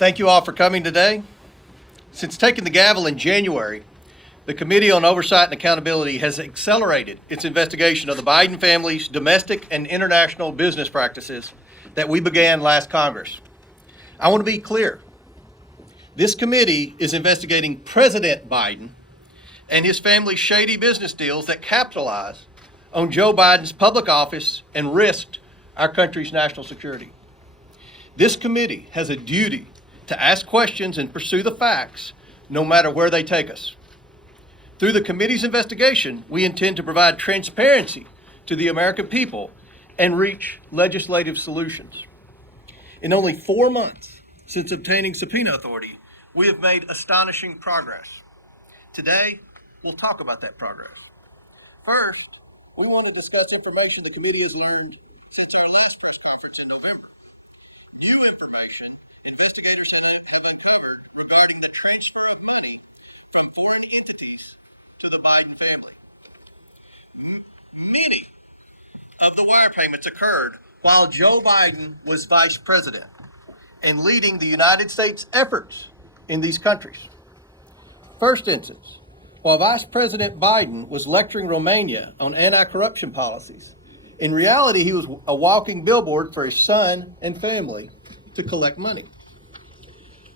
Thank you all for coming today. Since taking the gavel in January, the Committee on Oversight and Accountability has accelerated its investigation of the Biden family's domestic and international business practices that we began last Congress. I want to be clear. This committee is investigating President Biden and his family's shady business deals that capitalize on Joe Biden's public office and risked our country's national security. This committee has a duty to ask questions and pursue the facts, no matter where they take us. Through the committee's investigation, we intend to provide transparency to the American people and reach legislative solutions. In only 4 months since obtaining subpoena authority, we have made astonishing progress. Today, we'll talk about that progress. First, we want to discuss information the committee has learned since our last press conference in November. New information investigators have uncovered regarding the transfer of money from foreign entities to the Biden family. Many of the wire payments occurred while Joe Biden was vice president and leading the United States efforts in these countries. First instance, while Vice President Biden was lecturing Romania on anti-corruption policies, in reality he was a walking billboard for his son and family to collect money.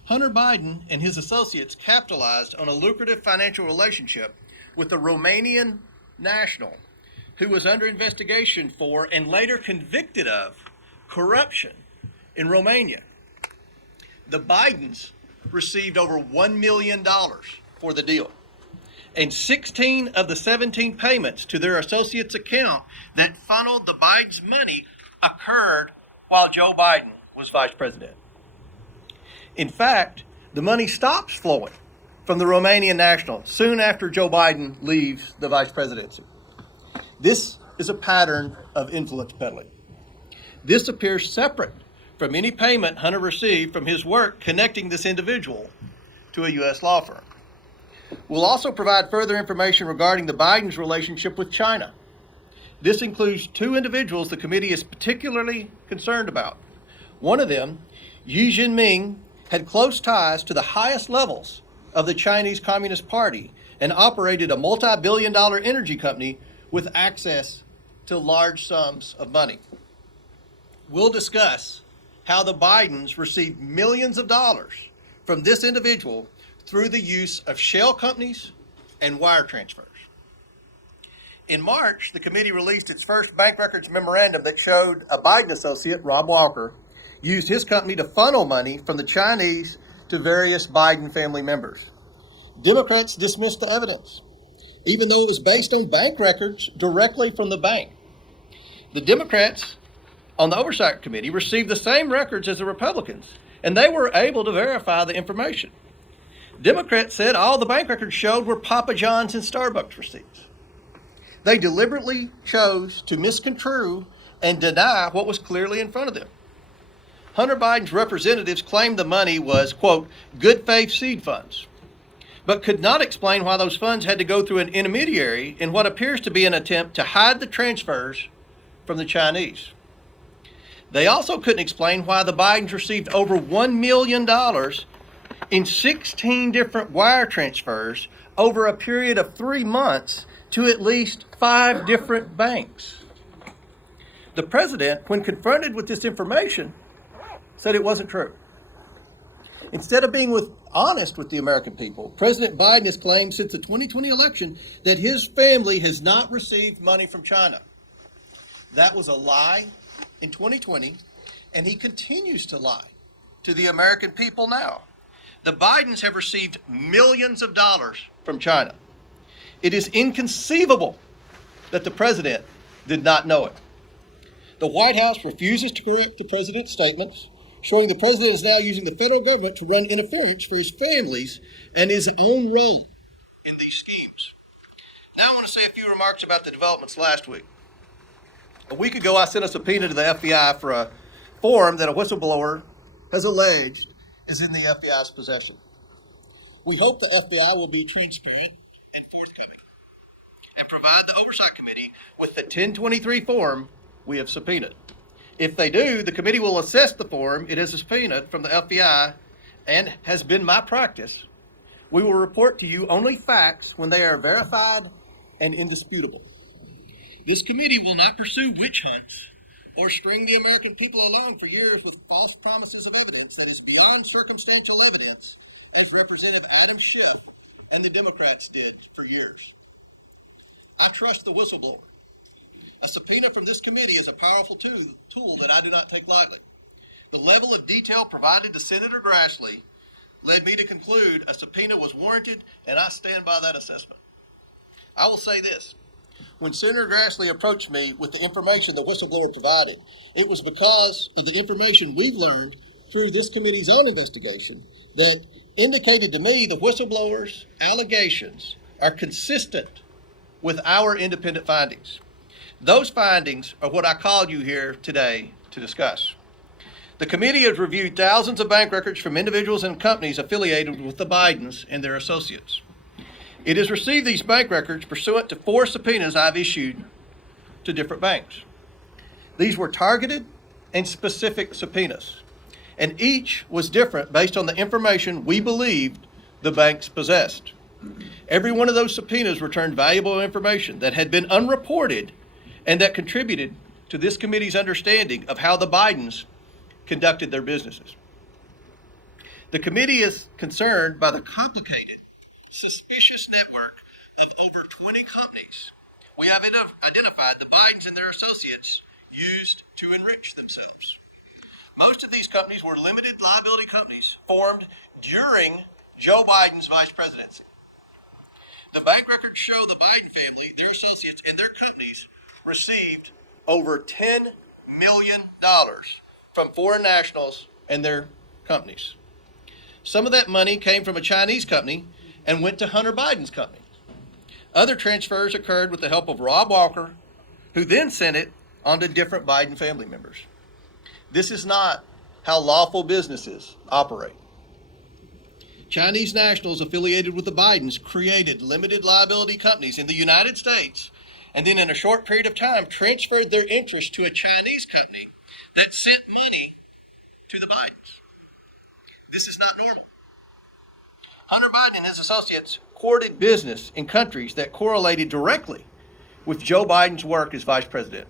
Hunter Biden and his associates capitalized on a lucrative financial relationship with a Romanian national who was under investigation for and later convicted of corruption in Romania. The Bidens received over $1 million for the deal, and 16 of the 17 payments to their associates' account that funneled the Bidens' money occurred while Joe Biden was vice president. In fact, the money stops flowing from the Romanian national soon after Joe Biden leaves the vice presidency. This is a pattern of influence peddling. This appears separate from any payment Hunter received from his work connecting this individual to a U.S. law firm. We'll also provide further information regarding the Bidens' relationship with China. This includes 2 individuals the committee is particularly concerned about. One of them, Xi Jinping, had close ties to the highest levels of the Chinese Communist Party and operated a multi-billion-dollar energy company with access to large sums of money. We'll discuss how the Bidens received millions of dollars from this individual through the use of shell companies and wire transfers. In March, the committee released its first bank records memorandum that showed a Biden associate, Rob Walker, used his company to funnel money from the Chinese to various Biden family members. Democrats dismissed the evidence, even though it was based on bank records directly from the bank. The Democrats on the Oversight Committee received the same records as the Republicans, and they were able to verify the information. Democrats said all the bank records showed were Papa John's and Starbucks receipts. They deliberately chose to misconstrue and deny what was clearly in front of them. Hunter Biden's representatives claimed the money was, quote, good faith seed funds, but could not explain why those funds had to go through an intermediary in what appears to be an attempt to hide the transfers from the Chinese. They also couldn't explain why the Bidens received over $1 million in 16 different wire transfers over a period of 3 months to at least 5 different banks. The president, when confronted with this information, said it wasn't true. Instead of being honest with the American people, President Biden has claimed since the 2020 election that his family has not received money from China. That was a lie in 2020, and he continues to lie to the American people now. The Bidens have received millions of dollars from China. It is inconceivable that the president did not know it. The White House refuses to correct the president's statements, showing the president is now using the federal government to run interference for his families and his own role in these schemes. Now I want to say a few remarks about the developments last week. A week ago, I sent a subpoena to the FBI for a form that a whistleblower has alleged is in the FBI's possession. We hope the FBI will be transparent and forthcoming and provide the Oversight Committee with the 1023 form we have subpoenaed. If they do, the committee will assess the form it has subpoenaed from the FBI and has been my practice, we will report to you only facts when they are verified and indisputable. This committee will not pursue witch hunts or string the American people along for years with false promises of evidence that is beyond circumstantial evidence, as Representative Adam Schiff and the Democrats did for years. I trust the whistleblower. A subpoena from this committee is a powerful tool that I do not take lightly. The level of detail provided to Senator Grassley led me to conclude a subpoena was warranted, and I stand by that assessment. I will say this. When Senator Grassley approached me with the information the whistleblower provided, it was because of the information we've learned through this committee's own investigation that indicated to me the whistleblower's allegations are consistent with our independent findings. Those findings are what I called you here today to discuss. The committee has reviewed thousands of bank records from individuals and companies affiliated with the Bidens and their associates. It has received these bank records pursuant to 4 subpoenas I've issued to different banks. These were targeted and specific subpoenas, and each was different based on the information we believed the banks possessed. Every one of those subpoenas returned valuable information that had been unreported and that contributed to this committee's understanding of how the Bidens conducted their businesses. The committee is concerned by the complicated, suspicious network of over 20 companies we have identified the Bidens and their associates used to enrich themselves. Most of these companies were limited liability companies formed during Joe Biden's vice presidency. The bank records show the Biden family, their associates, and their companies received over $10 million from foreign nationals and their companies. Some of that money came from a Chinese company and went to Hunter Biden's company. Other transfers occurred with the help of Rob Walker, who then sent it on to different Biden family members. This is not how lawful businesses operate. Chinese nationals affiliated with the Bidens created limited liability companies in the United States, and then in a short period of time transferred their interest to a Chinese company that sent money to the Bidens. This is not normal. Hunter Biden and his associates courted business in countries that correlated directly with Joe Biden's work as vice president.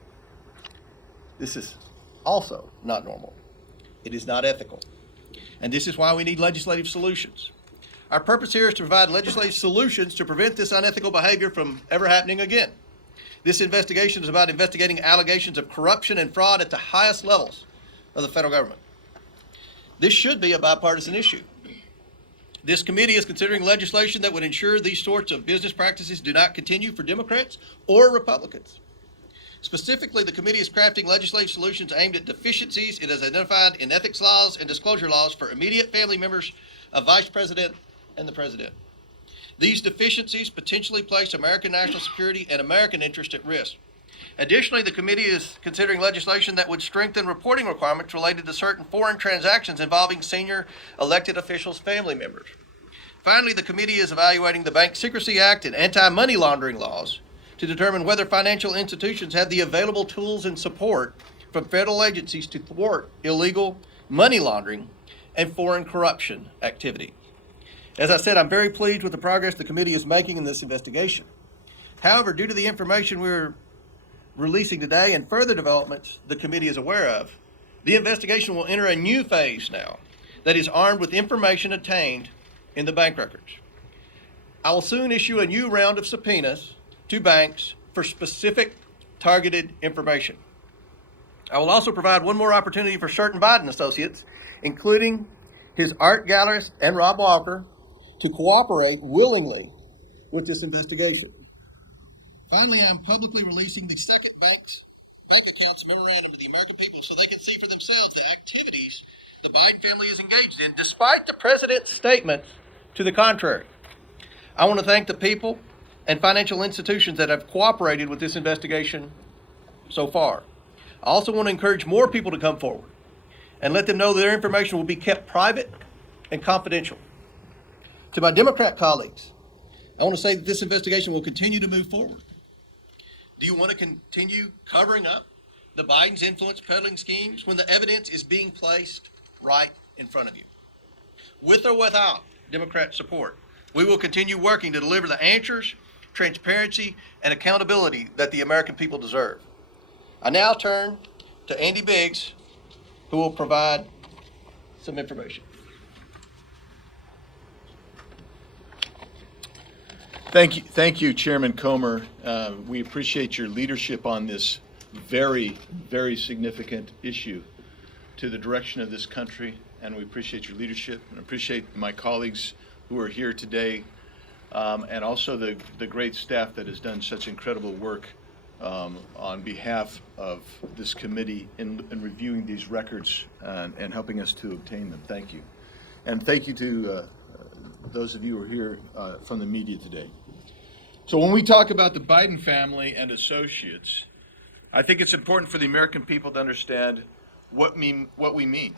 This is also not normal. It is not ethical. And this is why we need legislative solutions. Our purpose here is to provide legislative solutions to prevent this unethical behavior from ever happening again. This investigation is about investigating allegations of corruption and fraud at the highest levels of the federal government. This should be a bipartisan issue. This committee is considering legislation that would ensure these sorts of business practices do not continue for Democrats or Republicans. Specifically, the committee is crafting legislative solutions aimed at deficiencies it has identified in ethics laws and disclosure laws for immediate family members of Vice President and the President. These deficiencies potentially place American national security and American interest at risk. Additionally, the committee is considering legislation that would strengthen reporting requirements related to certain foreign transactions involving senior elected officials' family members. Finally, the committee is evaluating the Bank Secrecy Act and anti-money laundering laws to determine whether financial institutions have the available tools and support from federal agencies to thwart illegal money laundering and foreign corruption activity. As I said, I'm very pleased with the progress the committee is making in this investigation. However, due to the information we're releasing today and further developments the committee is aware of, the investigation will enter a new phase now that is armed with information obtained in the bank records. I will soon issue a new round of subpoenas to banks for specific targeted information. I will also provide one more opportunity for certain Biden associates, including his art gallerist and Rob Walker, to cooperate willingly with this investigation. Finally, I'm publicly releasing the second bank accounts memorandum to the American people so they can see for themselves the activities the Biden family is engaged in, despite the president's statements to the contrary. I want to thank the people and financial institutions that have cooperated with this investigation so far. I also want to encourage more people to come forward and let them know that their information will be kept private and confidential. To my Democrat colleagues, I want to say that this investigation will continue to move forward. Do you want to continue covering up the Biden's influence peddling schemes when the evidence is being placed right in front of you? with or without Democrat support, we will continue working to deliver the answers, transparency, and accountability that the American people deserve. I now turn to Andy Biggs, who will provide some information. Thank you, Chairman Comer. We appreciate your leadership on this very, very significant issue to the direction of this country, and we appreciate your leadership and appreciate my colleagues who are here today, and also the great staff that has done such incredible work on behalf of this committee in reviewing these records and helping us to obtain them. Thank you. And thank you to those of you who are here from the media today. So when we talk about the Biden family and associates, I think it's important for the American people to understand what we mean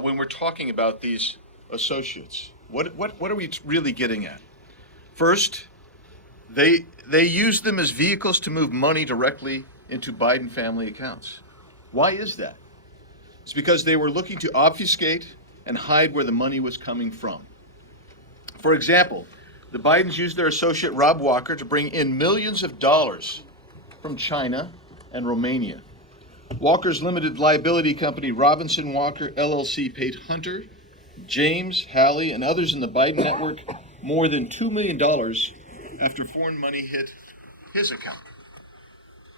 when we're talking about these associates. What are we really getting at? First, they use them as vehicles to move money directly into Biden family accounts. Why is that? It's because they were looking to obfuscate and hide where the money was coming from. For example, the Bidens used their associate Rob Walker to bring in millions of dollars from China and Romania. Walker's limited liability company, Robinson Walker LLC, paid Hunter, James, Hallie, and others in the Biden network more than $2 million after foreign money hit his account.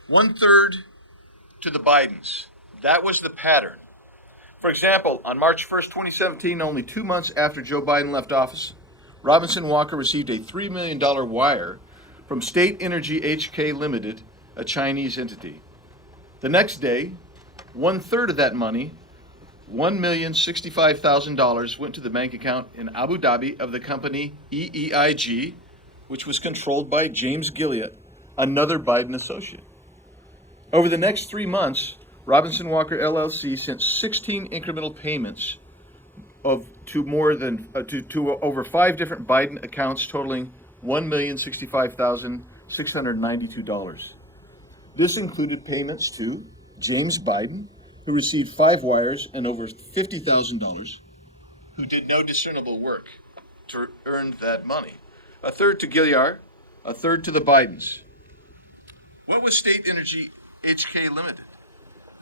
1/3 to the Bidens. That was the pattern. For example, on March 1st, 2017, only 2 months after Joe Biden left office, Robinson Walker received a $3 million wire from State Energy HK Limited, a Chinese entity. The next day, 1/3 of that money, $1,065,000, went to the bank account in Abu Dhabi of the company EEIG, which was controlled by James Gilliatt, another Biden associate. Over the next 3 months, Robinson Walker LLC sent 16 incremental payments to over 5 different Biden accounts, totaling $1,065,692. This included payments to James Biden, who received 5 wires and over $50,000, who did no discernible work to earn that money. 1/3 to Gilliard, 1/3 to the Bidens. What was State Energy HK Limited?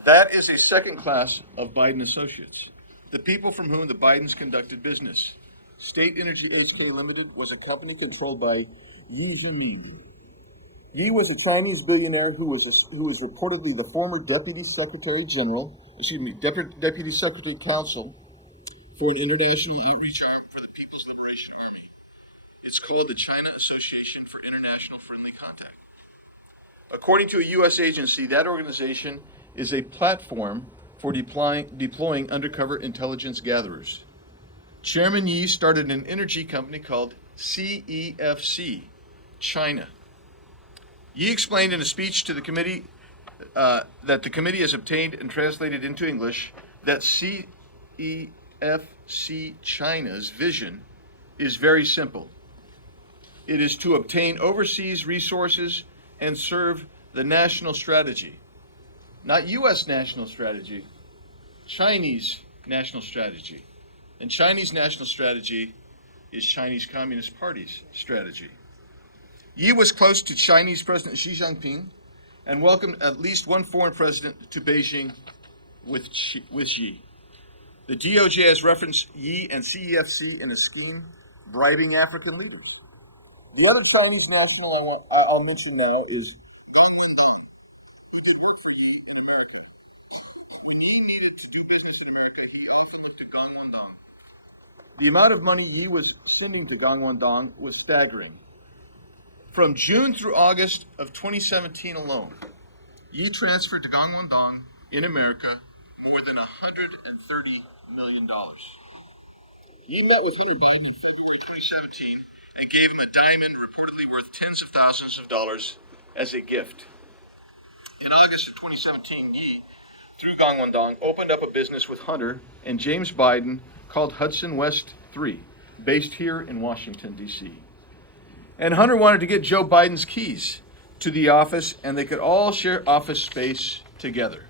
That is a second class of Biden associates, the people from whom the Bidens conducted business. State Energy HK Limited was a company controlled by Yi Zhiming. Yi was a Chinese billionaire who was reportedly the former Deputy Secretary Council for an international outreach arm for the People's Liberation Army. It's called the China Association for International Friendly Contact. According to a U.S. agency, that organization is a platform for deploying undercover intelligence gatherers. Chairman Yi started an energy company called CEFC, China. Yi explained in a speech to the committee that the committee has obtained and translated into English that CEFC China's vision is very simple. It is to obtain overseas resources and serve the national strategy. Not U.S. national strategy, Chinese national strategy. And Chinese national strategy is Chinese Communist Party's strategy. Yi was close to Chinese President Xi Jinping and welcomed at least one foreign president to Beijing with Xi. The DOJ has referenced Yi and CEFC in a scheme bribing African leaders. The other Chinese national I'll mention now is Gong Wendong. He did work for Yi in America. When Yi needed to do business in America, he often went to Gong Wendong. The amount of money Yi was sending to Gong Wendong was staggering. From June through August of 2017 alone, Yi transferred to Gong Wendong in America more than $130 million. Yi met with Hunter Biden in February 2017 and gave him a diamond reportedly worth tens of thousands of dollars as a gift. In August of 2017, Yi, through Gong Wendong, opened up a business with Hunter and James Biden called Hudson West 3, based here in Washington, D.C. And Hunter wanted to get Joe Biden's keys to the office, and they could all share office space together,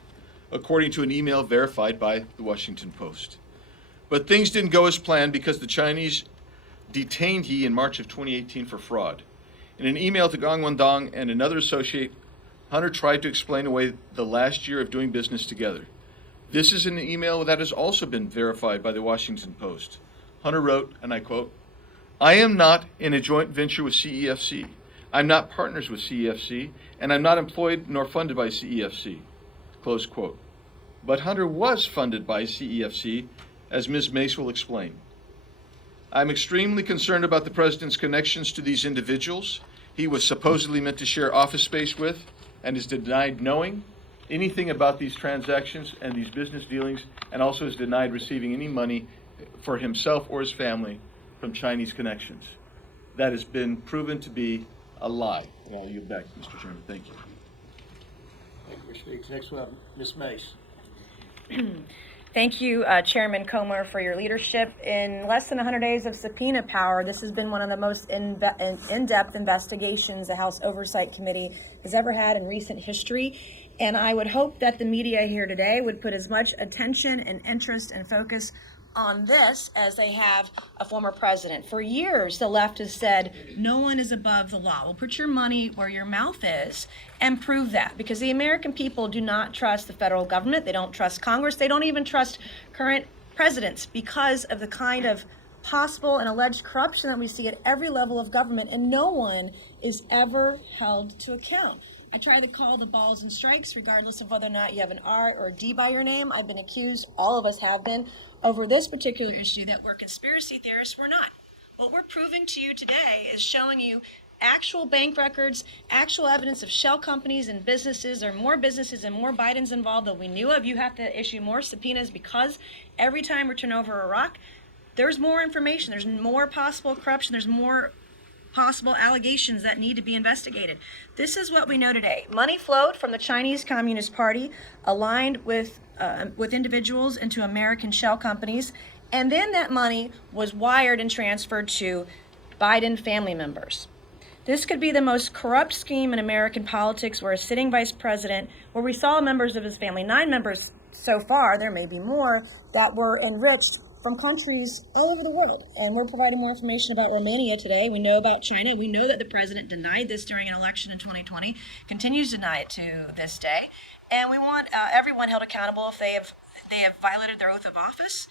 according to an email verified by the Washington Post. But things didn't go as planned because the Chinese detained Yi in March of 2018 for fraud. In an email to Gong Wendong and another associate, Hunter tried to explain away the last year of doing business together. This is an email that has also been verified by the Washington Post. Hunter wrote, and I quote, "I am not in a joint venture with CEFC. I'm not partners with CEFC, and I'm not employed nor funded by CEFC." Close quote. But Hunter was funded by CEFC, as Ms. Mace will explain. I'm extremely concerned about the president's connections to these individuals he was supposedly meant to share office space with and is denied knowing anything about these transactions and these business dealings, and also is denied receiving any money for himself or his family from Chinese connections. That has been proven to be a lie. And I'll yield back, Mr. Chairman. Thank you. Thank you, Mr. Speaks. Next one, Ms. Mace. Thank you, Chairman Comer, for your leadership. In less than 100 days of subpoena power, this has been one of the most in-depth investigations the House Oversight Committee has ever had in recent history. And I would hope that the media here today would put as much attention and interest and focus on this as they have a former president. For years, the left has said, no one is above the law. Well, put your money where your mouth is and prove that, because the American people do not trust the federal government. They don't trust Congress. They don't even trust current presidents because of the kind of possible and alleged corruption that we see at every level of government, and no one is ever held to account. I try to call the balls and strikes regardless of whether or not you have an R or a D by your name. I've been accused, all of us have been, over this particular issue that we're conspiracy theorists. We're not. What we're proving to you today is showing you actual bank records, actual evidence of shell companies and businesses. There are more businesses and more Bidens involved than we knew of. You have to issue more subpoenas because every time we turn over a rock, there's more information. There's more possible corruption. There's more possible allegations that need to be investigated. This is what we know today. Money flowed from the Chinese Communist Party, aligned with individuals into American shell companies, and then that money was wired and transferred to Biden family members. This could be the most corrupt scheme in American politics, where a sitting vice president, where we saw members of his family, 9 members so far, there may be more, that were enriched from countries all over the world. And we're providing more information about Romania today. We know about China. We know that the president denied this during an election in 2020, continues to deny it to this day. And we want everyone held accountable if they have violated their oath of office.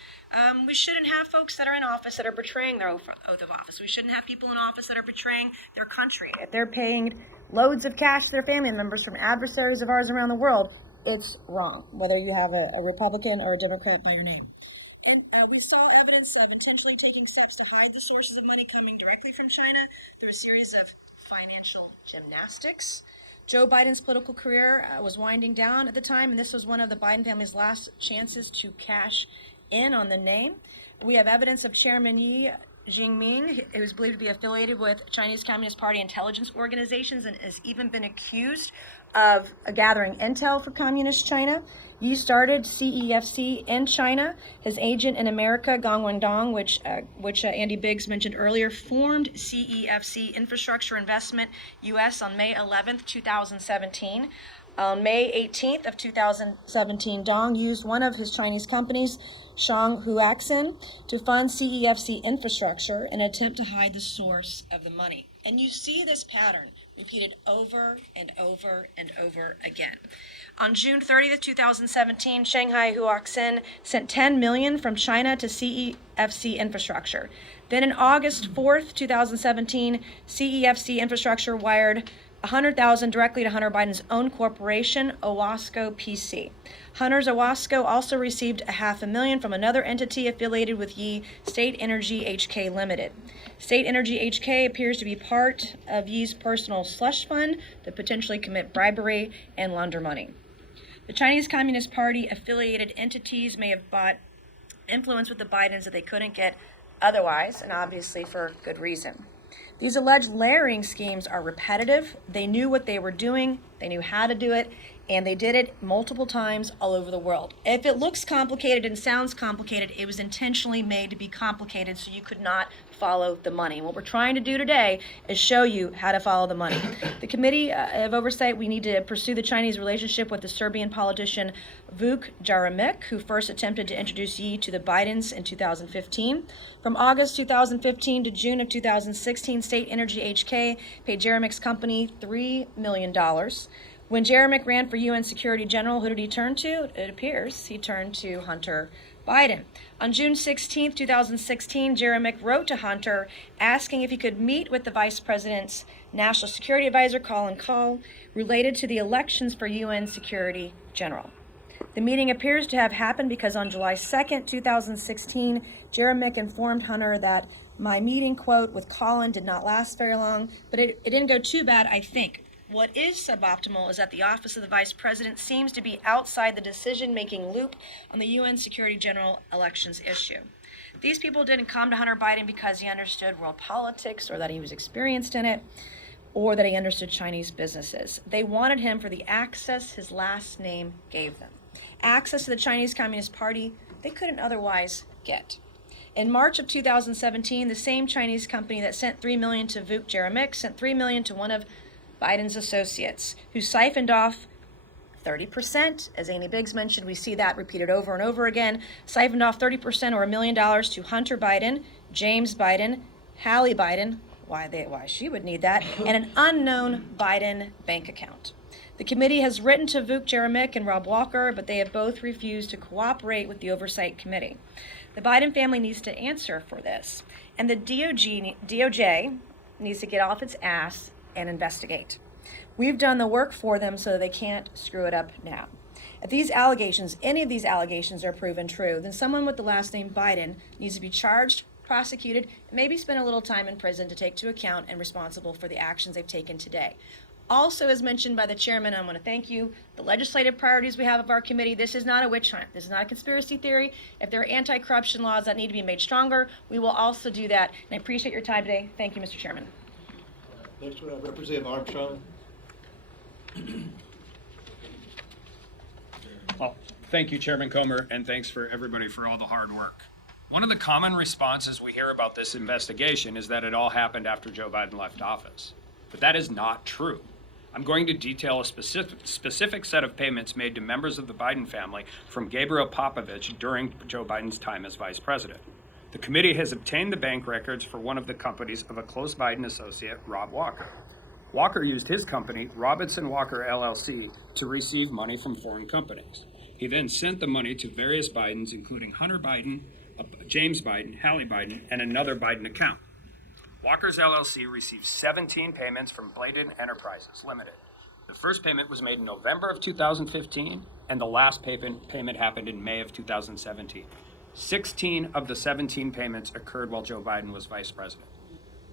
We shouldn't have folks that are in office that are betraying their oath of office. We shouldn't have people in office that are betraying their country. If they're paying loads of cash to their family members from adversaries of ours around the world, it's wrong, whether you have a Republican or a Democrat by your name. And we saw evidence of intentionally taking steps to hide the sources of money coming directly from China through a series of financial gymnastics. Joe Biden's political career was winding down at the time, and this was one of the Biden family's last chances to cash in on the name. We have evidence of Chairman Yi Jinping, who is believed to be affiliated with Chinese Communist Party intelligence organizations and has even been accused of gathering intel for Communist China. Yi started CEFC in China. His agent in America, Gong Wendong, which Andy Biggs mentioned earlier, formed CEFC Infrastructure Investment US on May 11th, 2017. On May 18th of 2017, Dong used one of his Chinese companies, Shang Huaxin, to fund CEFC Infrastructure in an attempt to hide the source of the money. And you see this pattern repeated over and over and over again. On June 30th, 2017, Shanghai Huaxin sent $10 million from China to CEFC Infrastructure. Then on August 4th, 2017, CEFC Infrastructure wired $100,000 directly to Hunter Biden's own corporation, Owasco PC. Hunter's Owasco also received $500,000 from another entity affiliated with Yi, State Energy HK Limited. State Energy HK appears to be part of Yi's personal slush fund to potentially commit bribery and launder money. The Chinese Communist Party affiliated entities may have bought influence with the Bidens that they couldn't get otherwise, and obviously for good reason. These alleged layering schemes are repetitive. They knew what they were doing. They knew how to do it. And they did it multiple times all over the world. If it looks complicated and sounds complicated, it was intentionally made to be complicated so you could not follow the money. And what we're trying to do today is show you how to follow the money. The Committee of Oversight, we need to pursue the Chinese relationship with the Serbian politician Vuk Jeremic, who first attempted to introduce Yi to the Bidens in 2015. From August 2015 to June of 2016, State Energy HK paid Jeremic's company $3 million. When Jeremic ran for UN Security General, who did he turn to? It appears he turned to Hunter Biden. On June 16, 2016, Jeremic wrote to Hunter asking if he could meet with the Vice President's National Security Advisor, Colin Kahl, related to the elections for UN Security General. The meeting appears to have happened because on July 2, 2016, Jeremic informed Hunter that my meeting, quote, with Colin did not last very long, but it didn't go too bad, I think. What is suboptimal is that the Office of the Vice President seems to be outside the decision-making loop on the UN Security General elections issue. These people didn't come to Hunter Biden because he understood world politics or that he was experienced in it or that he understood Chinese businesses. They wanted him for the access his last name gave them. Access to the Chinese Communist Party they couldn't otherwise get. In March of 2017, the same Chinese company that sent $3 million to Vuk Jeremic sent $3 million to one of Biden's associates, who siphoned off 30%. As Amy Biggs mentioned, we see that repeated over and over again. Siphoned off 30% or $1 million to Hunter Biden, James Biden, Hallie Biden, why she would need that, and an unknown Biden bank account. The committee has written to Vuk Jeremic and Rob Walker, but they have both refused to cooperate with the Oversight Committee. The Biden family needs to answer for this, and the DOJ needs to get off its ass and investigate. We've done the work for them so that they can't screw it up now. If these allegations, any of these allegations are proven true, then someone with the last name Biden needs to be charged, prosecuted, and maybe spend a little time in prison to take to account and responsible for the actions they've taken today. Also, as mentioned by the chairman, I want to thank you, the legislative priorities we have of our committee, this is not a witch hunt. This is not a conspiracy theory. If there are anti-corruption laws that need to be made stronger, we will also do that. And I appreciate your time today. Thank you, Mr. Chairman. Next we have Representative Armstrong. Well, thank you, Chairman Comer, and thanks for everybody for all the hard work. One of the common responses we hear about this investigation is that it all happened after Joe Biden left office. But that is not true. I'm going to detail a specific set of payments made to members of the Biden family from Gabriel Popovich during Joe Biden's time as vice president. The committee has obtained the bank records for one of the companies of a close Biden associate, Rob Walker. Walker used his company, Robinson Walker LLC, to receive money from foreign companies. He then sent the money to various Bidens, including Hunter Biden, James Biden, Hallie Biden, and another Biden account. Walker's LLC received 17 payments from Bladen Enterprises Limited. The first payment was made in November of 2015, and the last payment happened in May of 2017. 16 of the 17 payments occurred while Joe Biden was vice president.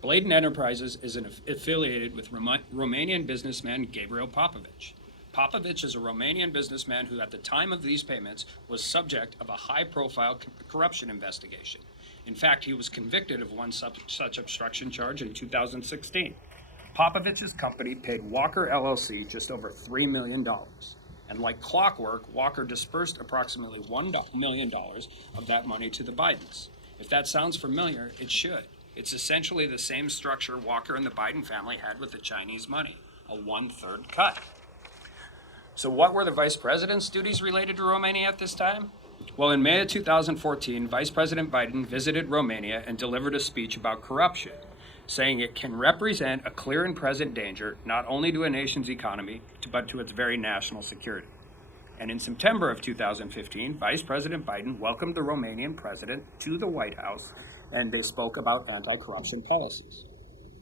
Bladen Enterprises is affiliated with Romanian businessman Gabriel Popovich. Popovich is a Romanian businessman who, at the time of these payments, was subject of a high-profile corruption investigation. In fact, he was convicted of one such obstruction charge in 2016. Popovich's company paid Walker LLC just over $3 million. And like clockwork, Walker dispersed approximately $1 million of that money to the Bidens. If that sounds familiar, it should. It's essentially the same structure Walker and the Biden family had with the Chinese money, a 1/3 cut. So what were the vice president's duties related to Romania at this time? Well, in May of 2014, Vice President Biden visited Romania and delivered a speech about corruption, saying it can represent a clear and present danger not only to a nation's economy, but to its very national security. And in September of 2015, Vice President Biden welcomed the Romanian president to the White House, and they spoke about anti-corruption policies.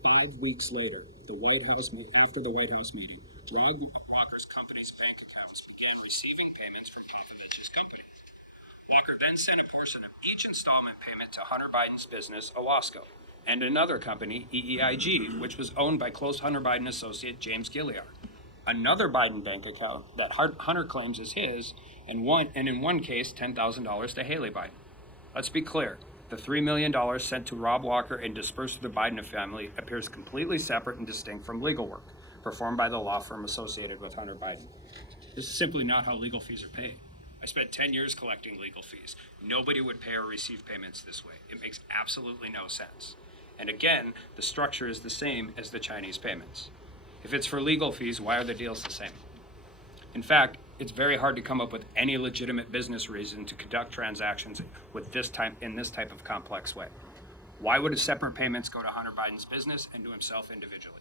5 weeks later, after the White House meeting, Walker's company's bank accounts began receiving payments from Popovich's company. Walker then sent a portion of each installment payment to Hunter Biden's business, Owasco, and another company, EEIG, which was owned by close Hunter Biden associate James Gilliard. Another Biden bank account that Hunter claims is his, and in one case, $10,000 to Hallie Biden. Let's be clear. The $3 million sent to Rob Walker and dispersed to the Biden family appears completely separate and distinct from legal work performed by the law firm associated with Hunter Biden. This is simply not how legal fees are paid. I spent 10 years collecting legal fees. Nobody would pay or receive payments this way. It makes absolutely no sense. And again, the structure is the same as the Chinese payments. If it's for legal fees, why are the deals the same? In fact, it's very hard to come up with any legitimate business reason to conduct transactions in this type of complex way. Why would separate payments go to Hunter Biden's business and to himself individually?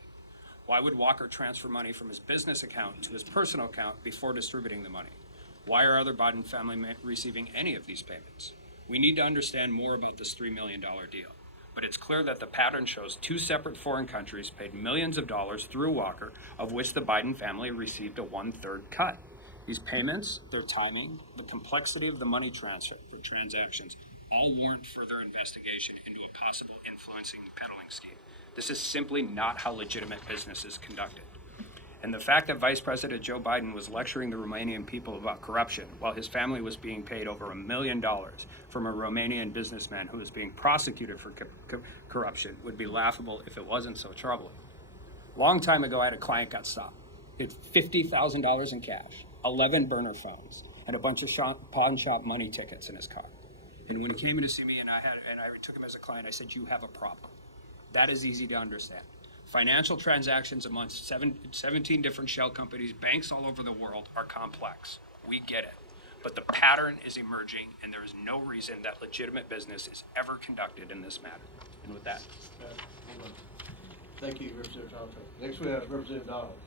Why would Walker transfer money from his business account to his personal account before distributing the money? Why are other Biden family receiving any of these payments? We need to understand more about this $3 million deal. But it's clear that the pattern shows two separate foreign countries paid millions of dollars through Walker, of which the Biden family received a 1/3 cut. These payments, their timing, the complexity of the money transfer transactions all warrant further investigation into a possible influencing peddling scheme. This is simply not how legitimate business is conducted. And the fact that Vice President Joe Biden was lecturing the Romanian people about corruption while his family was being paid over $1 million from a Romanian businessman who was being prosecuted for corruption would be laughable if it wasn't so troubling. Long time ago, I had a client got stopped. He had $50,000 in cash, 11 burner phones, and a bunch of pawn shop money tickets in his car. And when he came in to see me and I took him as a client, I said, "You have a problem." That is easy to understand. Financial transactions amongst 17 different shell companies, banks all over the world are complex. We get it. But the pattern is emerging, and there is no reason that legitimate business is ever conducted in this matter. And with that. Thank you, Representative Thompson. Next we have Representative Donald.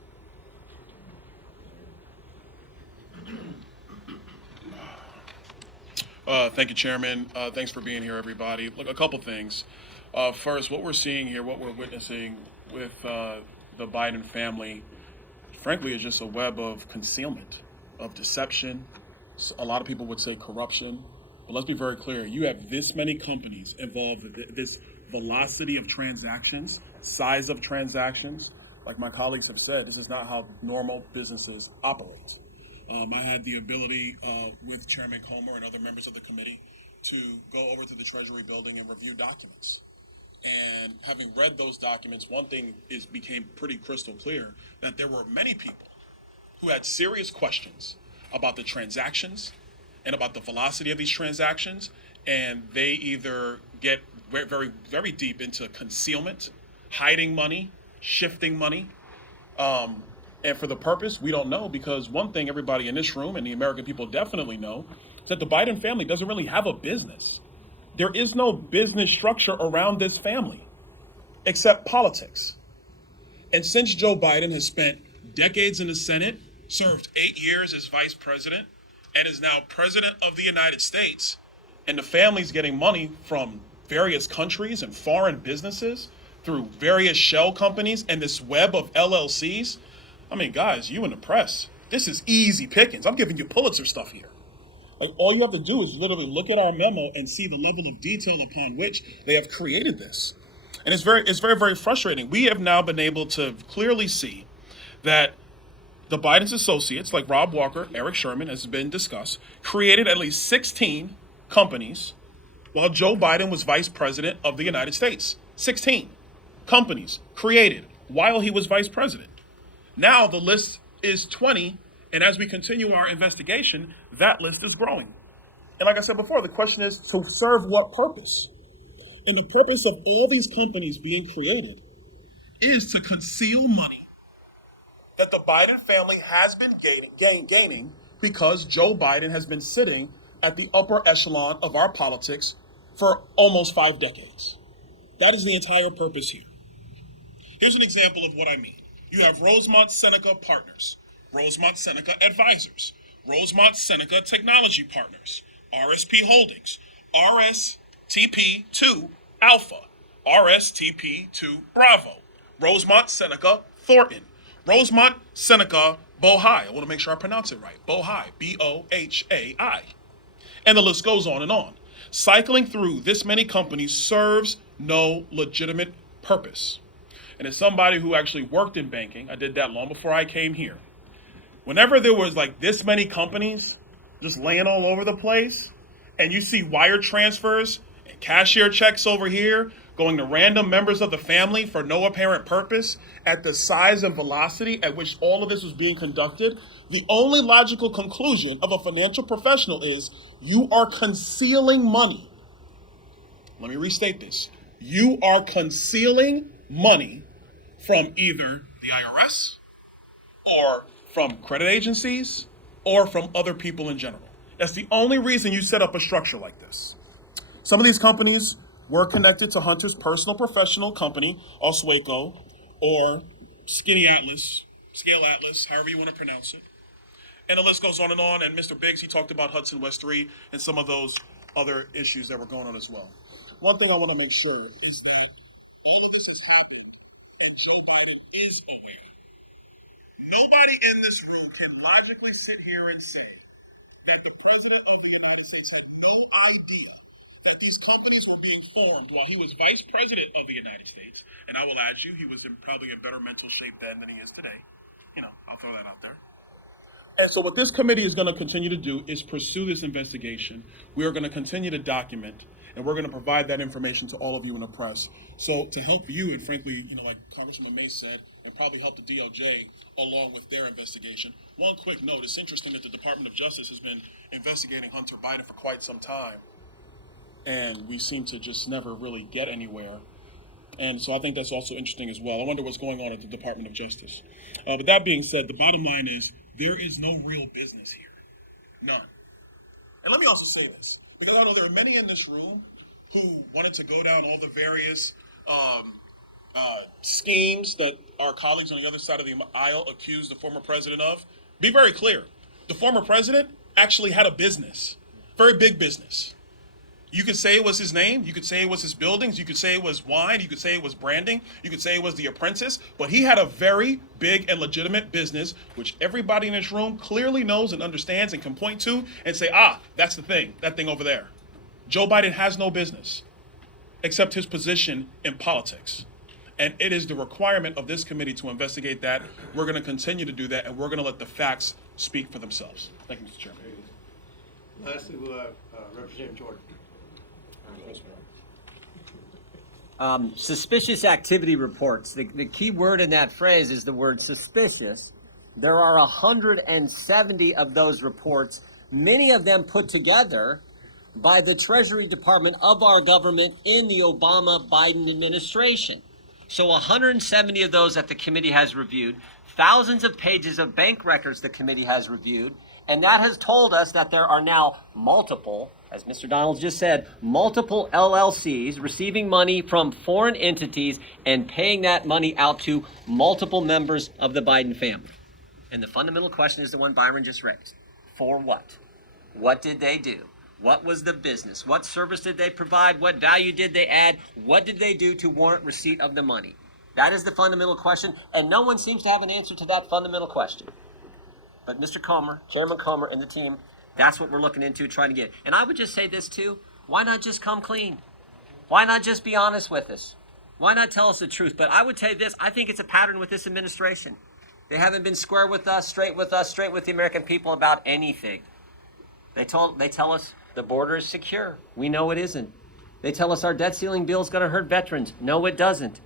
Thank you, Chairman. Thanks for being here, everybody. Look, a couple things. First, what we're seeing here, what we're witnessing with the Biden family, frankly, is just a web of concealment, of deception. A lot of people would say corruption. But let's be very clear. You have this many companies involved with this velocity of transactions, size of transactions. Like my colleagues have said, this is not how normal businesses operate. I had the ability with Chairman Comer and other members of the committee to go over to the Treasury building and review documents. And having read those documents, one thing became pretty crystal clear, that there were many people who had serious questions about the transactions and about the velocity of these transactions, and they either get very, very deep into concealment, hiding money, shifting money, and for the purpose, we don't know, because one thing everybody in this room and the American people definitely know is that the Biden family doesn't really have a business. There is no business structure around this family except politics. And since Joe Biden has spent decades in the Senate, served 8 years as vice president, and is now president of the United States, and the family's getting money from various countries and foreign businesses through various shell companies and this web of LLCs, I mean, guys, you in the press, this is easy pickings. I'm giving you Pulitzer stuff here. Like, all you have to do is literally look at our memo and see the level of detail upon which they have created this. And it's very, very frustrating. We have now been able to clearly see that the Biden's associates, like Rob Walker, Eric Sherman, as has been discussed, created at least 16 companies while Joe Biden was vice president of the United States. 16 companies created while he was vice president. Now the list is 20, and as we continue our investigation, that list is growing. And like I said before, the question is, to serve what purpose? And the purpose of all these companies being created is to conceal money that the Biden family has been gaining because Joe Biden has been sitting at the upper echelon of our politics for almost 5 decades. That is the entire purpose here. Here's an example of what I mean. You have Rosemont Seneca Partners, Rosemont Seneca Advisors, Rosemont Seneca Technology Partners, RSP Holdings, RSTP2 Alpha, RSTP2 Bravo, Rosemont Seneca Thornton, Rosemont Seneca Bohai. I want to make sure I pronounce it right. Bohai, B-O-H-A-I. And the list goes on and on. Cycling through this many companies serves no legitimate purpose. And as somebody who actually worked in banking, I did that long before I came here. Whenever there was like this many companies just laying all over the place, and you see wire transfers and cashier checks over here going to random members of the family for no apparent purpose, at the size and velocity at which all of this was being conducted, the only logical conclusion of a financial professional is you are concealing money. Let me restate this. You are concealing money from either the IRS or from credit agencies or from other people in general. That's the only reason you set up a structure like this. Some of these companies were connected to Hunter's personal professional company, Oswego, or Skinny Atlas, Scale Atlas, however you want to pronounce it. And the list goes on. And Mr. Biggs, he talked about Hudson West 3 and some of those other issues that were going on as well. One thing I want to make sure is that all of this has happened and Joe Biden is aware. Nobody in this room can logically sit here and say that the President of the United States had no idea that these companies were being formed while he was Vice President of the United States. And I will add you, he was probably in better mental shape then than he is today. I'll throw that out there. And so what this committee is going to continue to do is pursue this investigation. We are going to continue to document, and we're going to provide that information to all of you in the press. So to help you, and frankly, like Congressman May said, and probably help the DOJ along with their investigation. One quick note, it's interesting that the Department of Justice has been investigating Hunter Biden for quite some time, and we seem to just never really get anywhere. And so I think that's also interesting as well. I wonder what's going on at the Department of Justice. But that being said, the bottom line is there is no real business here. None. And let me also say this, because I know there are many in this room who wanted to go down all the various schemes that our colleagues on the other side of the aisle accused the former president of. Be very clear. The former president actually had a business, very big business. You could say it was his name. You could say it was his buildings. You could say it was wine. You could say it was branding. You could say it was The Apprentice. But he had a very big and legitimate business, which everybody in this room clearly knows and understands and can point to and say, that's the thing, that thing over there. Joe Biden has no business except his position in politics. And it is the requirement of this committee to investigate that. We're going to continue to do that, and we're going to let the facts speak for themselves. Thank you, Mr. Chairman. Lastly, we'll have Representative Jordan. Suspicious activity reports. The key word in that phrase is the word suspicious. There are 170 of those reports, many of them put together by the Treasury Department of our government in the Obama-Biden administration. So 170 of those that the committee has reviewed, thousands of pages of bank records the committee has reviewed, and that has told us that there are now multiple, as Mr. Donalds just said, multiple LLCs receiving money from foreign entities and paying that money out to multiple members of the Biden family. And the fundamental question is the one Byron just raised. For what? What did they do? What was the business? What service did they provide? What value did they add? What did they do to warrant receipt of the money? That is the fundamental question, and no one seems to have an answer to that fundamental question. But Mr. Comer, Chairman Comer, and the team, that's what we're looking into, trying to get. And I would just say this too, why not just come clean? Why not just be honest with us? Why not tell us the truth? But I would tell you this, I think it's a pattern with this administration. They haven't been square with us, straight with the American people about anything. They tell us the border is secure. We know it isn't. They tell us our debt ceiling bill is going to hurt veterans. No, it doesn't.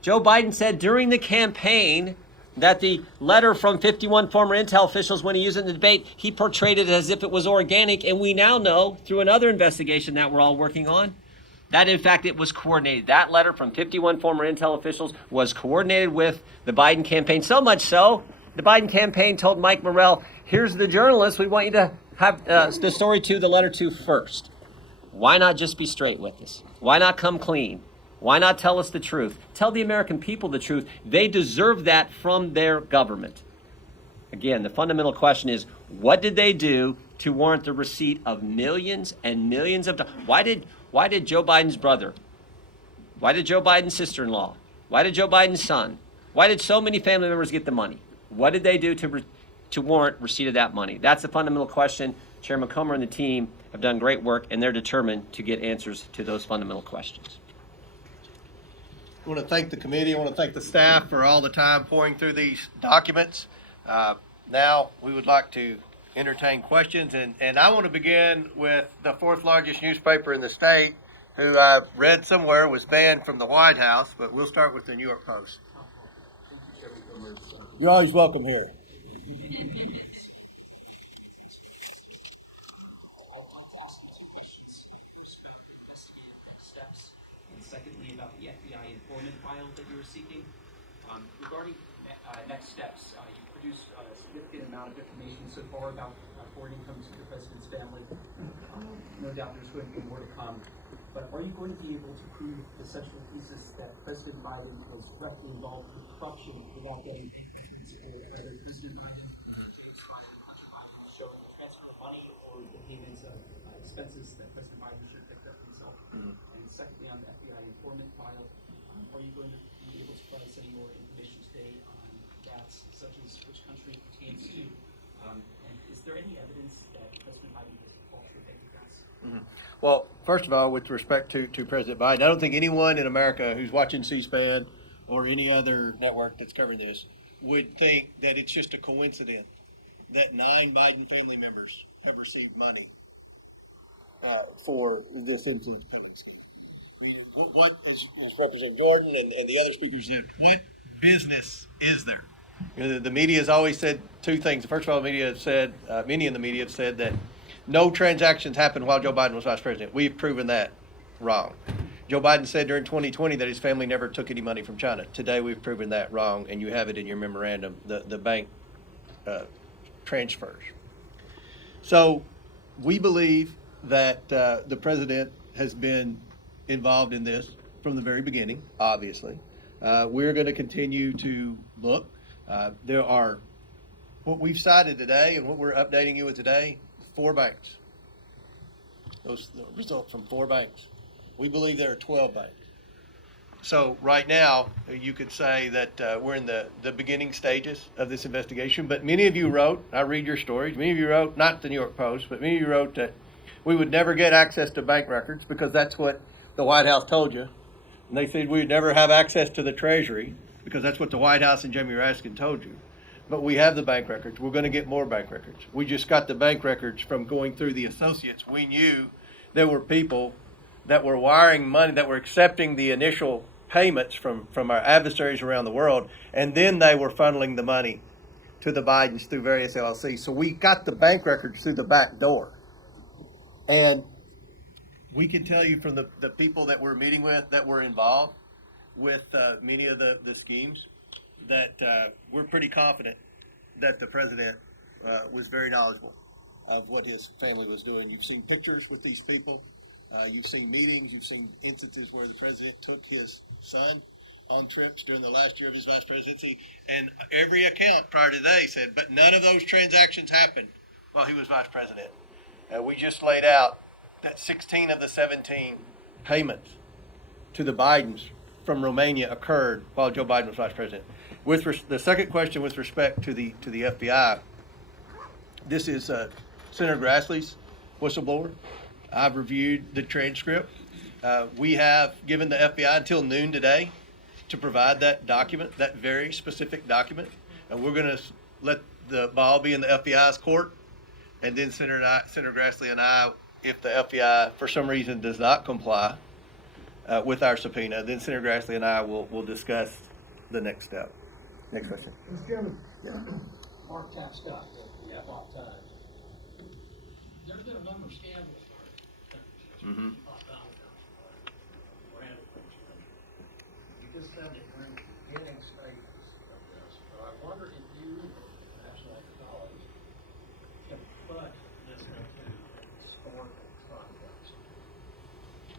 Joe Biden said during the campaign that the letter from 51 former intel officials, when he used it in the debate, he portrayed it as if it was organic. And we now know through another investigation that we're all working on that, in fact, it was coordinated. That letter from 51 former intel officials was coordinated with the Biden campaign. So much so, the Biden campaign told Mike Morrell, here's the journalist we want you to have the story to, the letter to first. Why not just be straight with us? Why not come clean? Why not tell us the truth? Tell the American people the truth. They deserve that from their government. Again, the fundamental question is, what did they do to warrant the receipt of millions and millions of dollars? Why did Joe Biden's brother? Why did Joe Biden's sister-in-law? Why did Joe Biden's son? Why did so many family members get the money? What did they do to warrant receipt of that money? That's the fundamental question. Chairman Comer and the team have done great work, and they're determined to get answers to those fundamental questions. I want to thank the committee. I want to thank the staff for all the time pouring through these documents. Now we would like to entertain questions, and I want to begin with the fourth largest newspaper in the state who I read somewhere was banned from the White House, but we'll start with the New York Post. You're always welcome here. Secondly, about the FBI informant file that you were seeking. Regarding next steps, you produced a significant amount of information so far about foreign incomes of the president's family. No doubt there's going to be more to come. But are you going to be able to prove the central thesis that President Biden was directly involved with corruption without getting whether President Biden, James Biden, Hunter Biden showing the transfer of money or the payments of expenses that President Biden should have picked up himself? And secondly, on the FBI informant file, are you going to be able to provide us any more information today on that, such as which country it pertains to? And is there any evidence that President Biden has false bank accounts? Well, first of all, with respect to President Biden, I don't think anyone in America who's watching C-SPAN or any other network that's covering this would think that it's just a coincidence that 9 Biden family members have received money for this influence peddling scheme. What, as Representative Jordan and the other speakers said, what business is there? You know, the media has always said two things. First of all, the media have said, many in the media have said that no transactions happened while Joe Biden was vice president. We've proven that wrong. Joe Biden said during 2020 that his family never took any money from China. Today we've proven that wrong, and you have it in your memorandum, the bank transfers. So we believe that the president has been involved in this from the very beginning, obviously. We're going to continue to look. There are, what we've cited today and what we're updating you with today, 4 banks. Those result from 4 banks. We believe there are 12 banks. So right now, you could say that we're in the beginning stages of this investigation, but many of you wrote, I read your stories, many of you wrote, not the New York Post, but many of you wrote that we would never get access to bank records because that's what the White House told you. And they said we'd never have access to the Treasury because that's what the White House and Jamie Raskin told you. But we have the bank records. We're going to get more bank records. We just got the bank records from going through the associates. We knew there were people that were wiring money, that were accepting the initial payments from our adversaries around the world, and then they were funneling the money to the Bidens through various LLCs. So we got the bank records through the back door. And we can tell you from the people that we're meeting with that were involved with many of the schemes that we're pretty confident that the president was very knowledgeable of what his family was doing. You've seen pictures with these people. You've seen meetings. You've seen instances where the president took his son on trips during the last year of his vice presidency. And every account prior to today said, but none of those transactions happened while he was vice president. We just laid out that 16 of the 17 payments to the Bidens from Romania occurred while Joe Biden was vice president. With the second question with respect to the FBI, this is Senator Grassley's whistleblower. I've reviewed the transcript. We have given the FBI until noon today to provide that document, that very specific document, and we're going to let the ball be in the FBI's court, and then Senator Grassley and I, if the FBI for some reason does not comply with our subpoena, then Senator Grassley and I will discuss the next step. Next question. Mr. Chairman, Yeah. Mark Tapscott, Fox Times. There's been a number of scandals. Mm-hmm. You just said that we're in the beginning stages of this, but I wonder if you, perhaps like colleagues, can put this into historical context.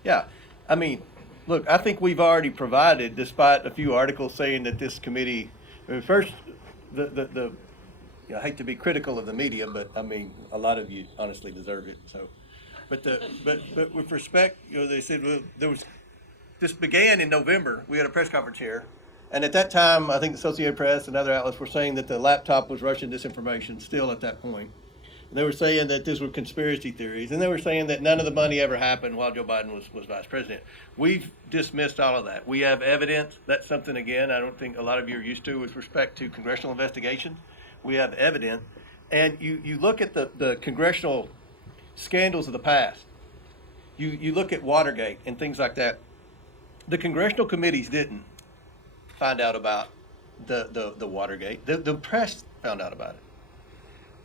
Yeah, I mean, look, I think we've already provided, despite a few articles saying that this committee. I mean, first, I hate to be critical of the media, but I mean, a lot of you honestly deserve it. So, but with respect, they said this began in November. We had a press conference here, and at that time, I think the Associated Press and other outlets were saying that the laptop was Russian disinformation. Still at that point. They were saying that this were conspiracy theories, and they were saying that none of the money ever happened while Joe Biden was vice president. We've dismissed all of that. We have evidence. That's something, again, I don't think a lot of you are used to with respect to congressional investigations. We have evidence. And you look at the congressional scandals of the past, You look at Watergate and things like that. The congressional committees didn't find out about the Watergate. The press found out about it.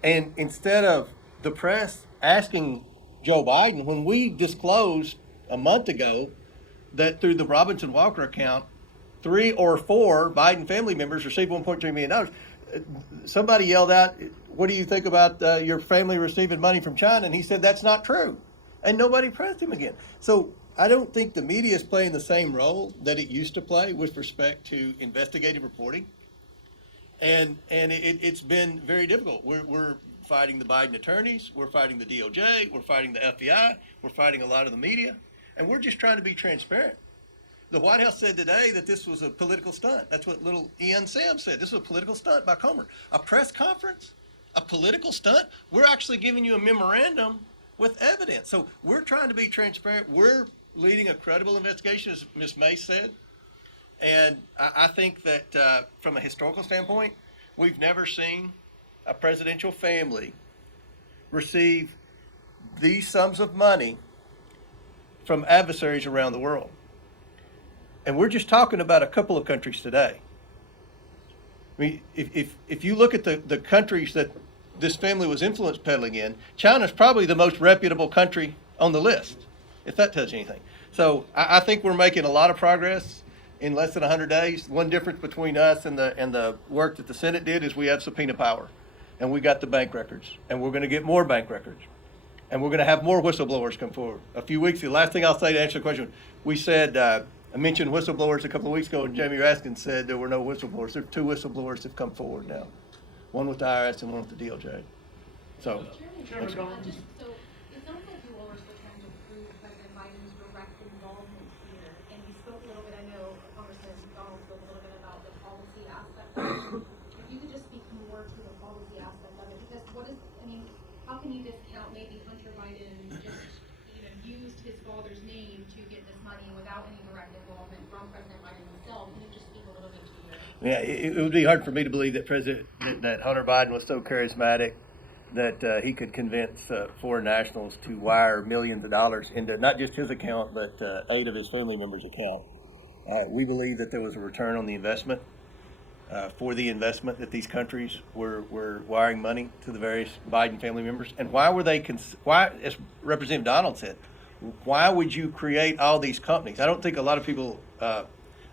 And instead of the press asking Joe Biden, when we disclosed a month ago that through the Robinson Walker account, 3 or 4 Biden family members received $1.3 million, somebody yelled out, "What do you think about your family receiving money from China?" And he said, "That's not true." And nobody pressed him again. So I don't think the media is playing the same role that it used to play with respect to investigative reporting. And it's been very difficult. We're fighting the Biden attorneys, we're fighting the DOJ, we're fighting the FBI, we're fighting a lot of the media, and we're just trying to be transparent. The White House said today that this was a political stunt. That's what little Ian Sam said. This was a political stunt by Comer. A press conference? A political stunt? We're actually giving you a memorandum with evidence. So we're trying to be transparent. We're leading a credible investigation, as Ms. Mace said. And I think that from a historical standpoint, we've never seen a presidential family receive these sums of money from adversaries around the world. And we're just talking about a couple of countries today. I mean, if you look at the countries that this family was influence peddling in, China's probably the most reputable country on the list, if that tells you anything. So I think we're making a lot of progress in less than 100 days. One difference between us and the work that the Senate did is we have subpoena power, and we got the bank records, and we're going to get more bank records, and we're going to have more whistleblowers come forward. A few weeks ago, last thing I'll say to answer the question, we said, I mentioned whistleblowers a couple of weeks ago, and Jamie Raskin said there were no whistleblowers. There are 2 whistleblowers that have come forward now, one with the IRS and one with the DOJ. So, thanks. So it sounds like you all are still trying to prove President Biden's direct involvement here, and we spoke a little bit, I know Congressman Donald spoke a little bit about the policy aspect of it. If you could just speak more to the policy aspect of it, because how can you discount maybe Hunter Biden just, used his father's name to get this money without any direct involvement from President Biden himself? Can you just speak a little bit to your? Yeah, it would be hard for me to believe that that Hunter Biden was so charismatic that he could convince foreign nationals to wire millions of dollars into not just his account, but 8 of his family members' account. We believe that there was a return on the investment for the investment that these countries were wiring money to the various Biden family members. And why were they? Why, as Representative Donald said, why would you create all these companies? I don't think a lot of people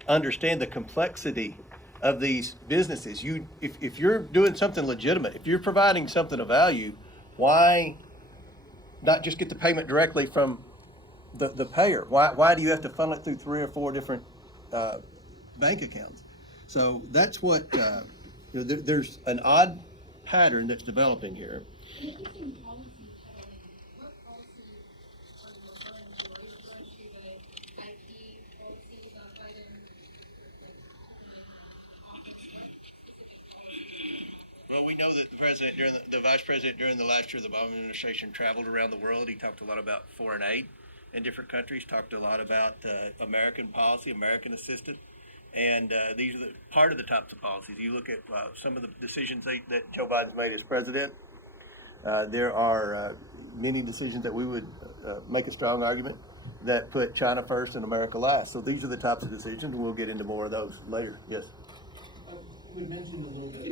understand the complexity of these businesses. If you're doing something legitimate, if you're providing something of value, why not just get the payment directly from the payer? Why do you have to funnel it through 3 or 4 different bank accounts? So that's what there's an odd pattern that's developing here. Well, we know that the president, the vice president during the last year of the Obama administration traveled around the world. He talked a lot about foreign aid in different countries, talked a lot about American policy, American assistance. And these are part of the types of policies. You look at some of the decisions that Joe Biden's made as president. There are many decisions that we would make a strong argument that put China first and America last. So these are the types of decisions, and we'll get into more of those later. Yes? We mentioned a little bit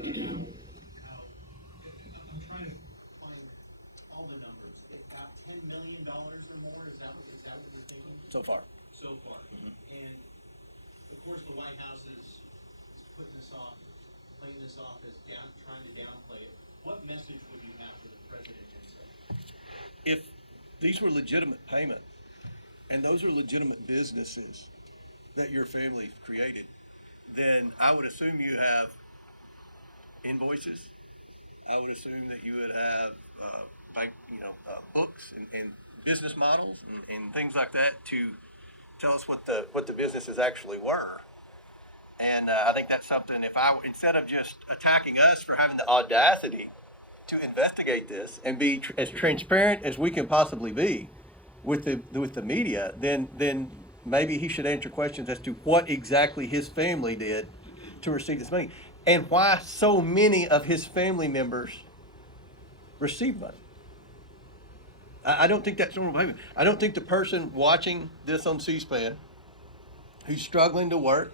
how I'm trying to find all the numbers. About $10 million or more, is that what you're thinking? So far. So far. Mm-hmm. And of course, the White House is putting this off, playing this off as trying to downplay it. What message would you have for the president himself? If these were legitimate payments, and those are legitimate businesses that your family created, then I would assume you have invoices. I would assume that you would have books and business models and things like that to tell us what the businesses actually were. And I think that's something, instead of just attacking us for having the audacity to investigate this and be as transparent as we can possibly be with the media, then maybe he should answer questions as to what exactly his family did to receive this money and why so many of his family members received money. I don't think that's normal behavior. I don't think the person watching this on C-SPAN who's struggling to work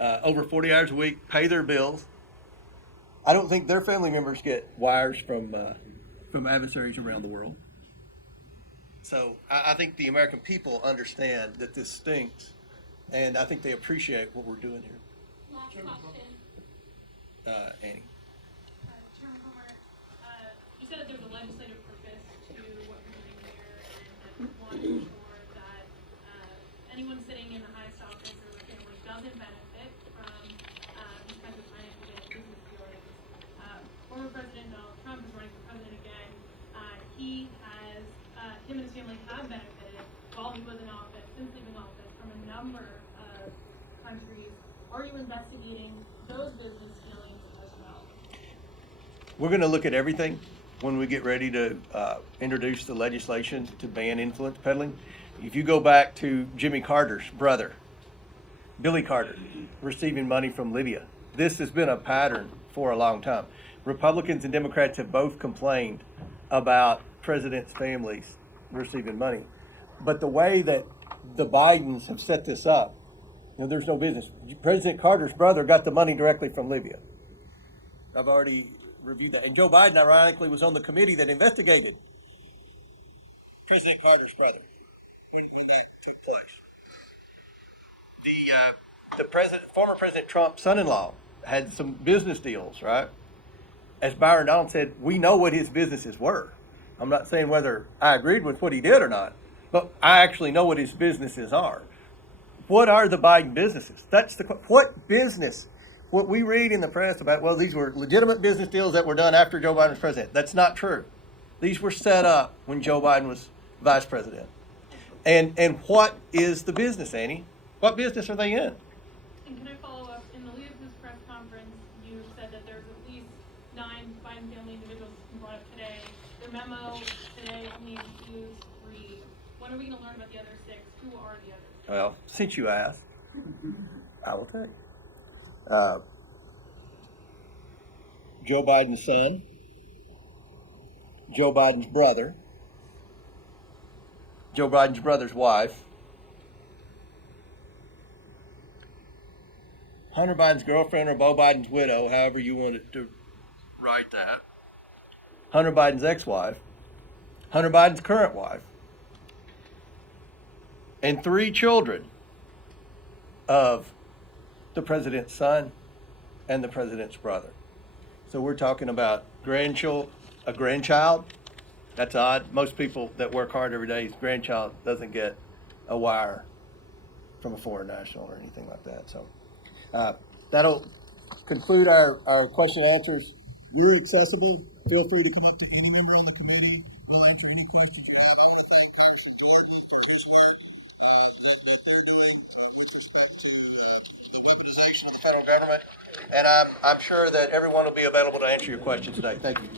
over 40 hours a week, pay their bills, I don't think their family members get wires from adversaries around the world. So I think the American people understand that this stinks, and I think they appreciate what we're doing here. Last question. Annie. Chairman Homer, you said that there's a legislative purpose to what you're doing here, and that you want to ensure that anyone sitting in the highest office or the family doesn't benefit from these kinds of financial gain business dealings. Former President Donald Trump is running for president again. Him and his family have benefited while he was in office, since leaving office, from a number of countries. Are you investigating those business dealings as well? We're going to look at everything when we get ready to introduce the legislation to ban influence peddling. If you go back to Jimmy Carter's brother, Billy Carter, receiving money from Libya, this has been a pattern for a long time. Republicans and Democrats have both complained about presidents' families receiving money. But the way that the Bidens have set this up, there's no business. President Carter's brother got the money directly from Libya. I've already reviewed that. And Joe Biden, ironically, was on the committee that investigated President Carter's brother when that took place. The former President Trump's son-in-law had some business deals, right? As Byron Donald said, we know what his businesses were. I'm not saying whether I agreed with what he did or not, but I actually know what his businesses are. What are the Biden businesses? What business? What we read in the press about, well, these were legitimate business deals that were done after Joe Biden was president. That's not true. These were set up when Joe Biden was vice president. And what is the business, Annie? What business are they in? And can I follow up? In the lead of this press conference, you said that there's at least 9 Biden family individuals you brought up today. The memo today only includes 3. When are we going to learn about the other 6? Who are the others? Well, since you asked, I will tell you. Joe Biden's son, Joe Biden's brother, Joe Biden's brother's wife, Hunter Biden's girlfriend or Beau Biden's widow, however you wanted to write that, Hunter Biden's ex-wife, Hunter Biden's current wife, and 3 children of the president's son and the president's brother. So we're talking about a grandchild. That's odd. Most people that work hard every day's grandchild doesn't get a wire from a foreign national or anything like that. So that'll conclude our question and answers. Really accessible. Feel free to come up to anyone on the committee. We'll answer any questions you have. I'm the federal counsel for Israel, with respect to the weaponization of the federal government. And I'm sure that everyone will be available to answer your questions today. Thank you.